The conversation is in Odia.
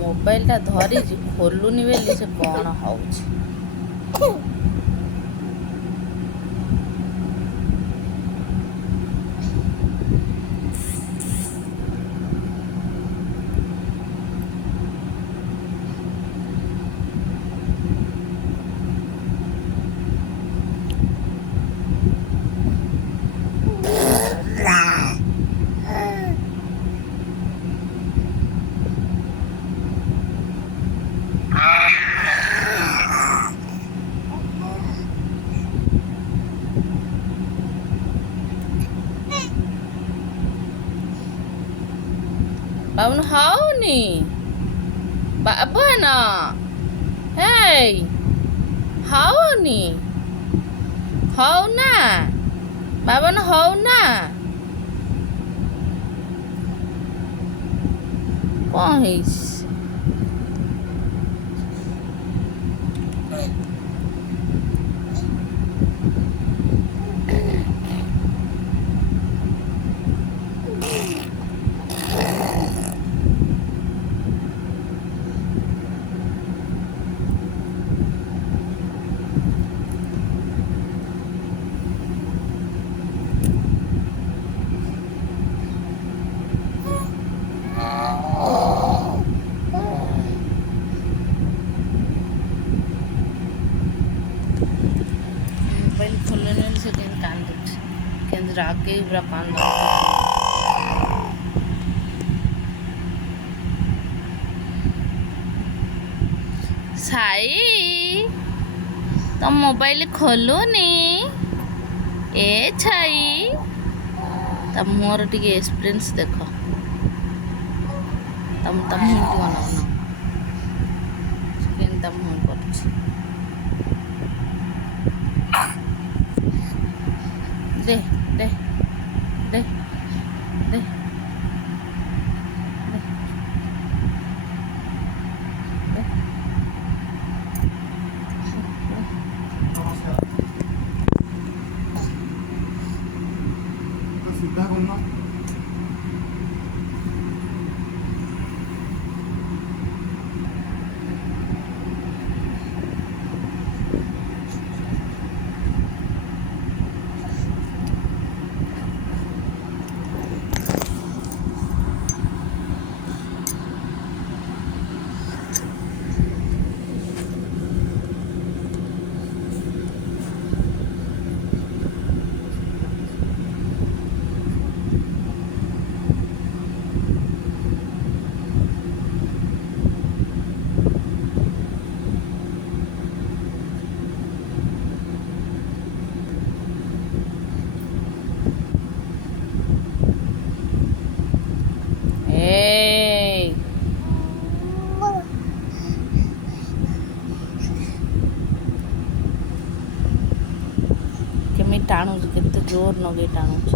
ମୋବାଇଲଟା ଧରିଛି ଖୋଲୁନି ବୋଲି ସେ କ'ଣ ହେଉଛି। ବାବୁନ ହଉନି ବାବୁନ ହେଇ ହଉନି ହଉନା ବାବୁନ ହଉନା କ'ଣ ହେଇଛି। ମୋବାଇଲ ଖୋଲୁନି ସେ କେମିତି କାନ୍ଦୁଛି କେମିତି ରାଗେଇ ପୁରା କାନ୍ଦୁଛି। ସାଇ ତମ ମୋବାଇଲ ଖୋଲୁନି ଏ ଛାଇ ତା ମୁହଁର ଟିକେ ଏକ୍ସପିରିଏନ୍ସ ଦେଖ ତମ ମୁହଁ ଟିକେ ଅନାଉନ କେମିତି ତା ମୁହଁ କରୁଛି। ଦେ ଦେ ଦେ ଦେ सीधा करना କେମିତି ଟାଣୁଛି କେତେ ଜୋର ନଗେଇ ଟାଣୁଛି।